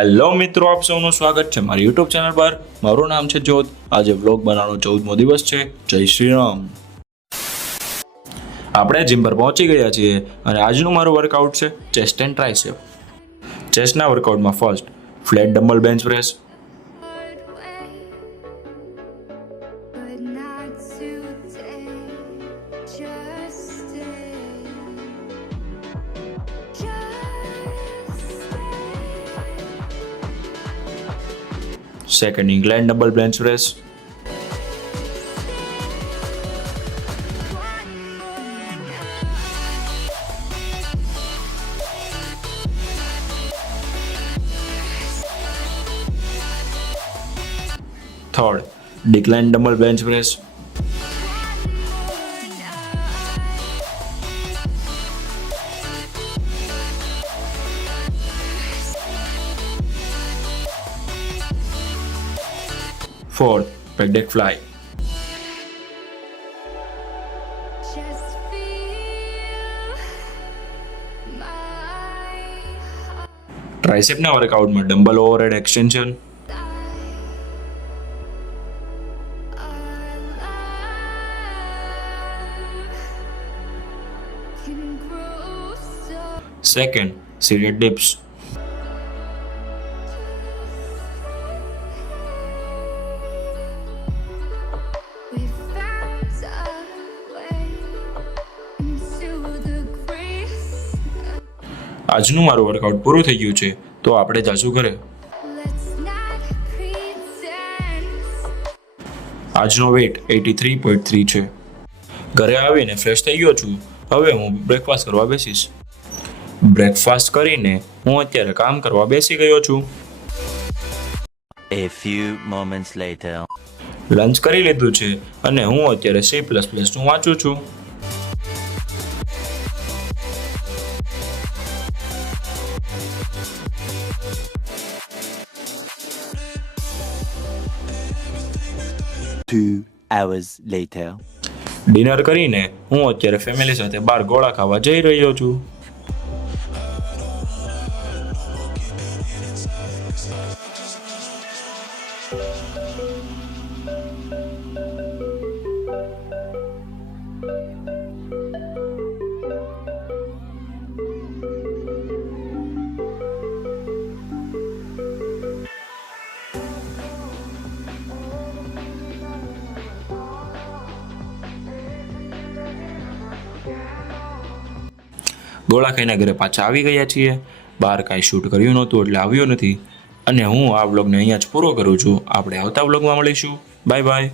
હેલો મિત્રો, આપ સૌનું સ્વાગત છે મારી યુટ્યુબ ચેનલ પર. મારું નામ છે જ્યોત. આજે વ્લોગ બનાવવાનો 14મો દિવસ છે. જય શ્રી રામ. આપણે જીમ પર પહોંચી ગયા છીએ અને આજનું મારું વર્કઆઉટ છે ચેસ્ટ એન્ડ ટ્રાઇસેપ. ચેસ્ટના વર્કઆઉટમાં first flat dumbbell bench press, second incline double bench press, third decline double bench press, fourth pec fly. ટ્રાઇસેપના વર્કઆઉટમાં dumbbell overhead extension, second seated dips, આજનું મારું વર્કઆઉટ પૂરું થઈ ગયું છે તો આપણે જાશું ઘરે. આજનો વેટ 83.3 છે. ઘરે આવીને ફ્રેશ થઈ ગયો છું. હવે હું બ્રેકફાસ્ટ કરવા બેસીશ. બ્રેકફાસ્ટ કરીને હું અત્યારે કામ કરવા બેસી ગયો છું. A few moments later. Lunch કરી લીધું છે અને હું અત્યારે C++ નું વાંચું છું. Two hours later. ડિનર કરીને હું અત્યારે ફેમિલી સાથે બહાર ગોળા ખાવા જઈ રહ્યો છું. ગોળા ખાઈને ઘરે પાછા આવી ગયા છીએ. બહાર કાંઈ શૂટ કર્યું નહોતું એટલે આવ્યો નથી અને હું આ વ્લોગને અહીંયા જ પૂરો કરું છું. આપણે આવતા વ્લોગમાં મળીશું. Bye bye.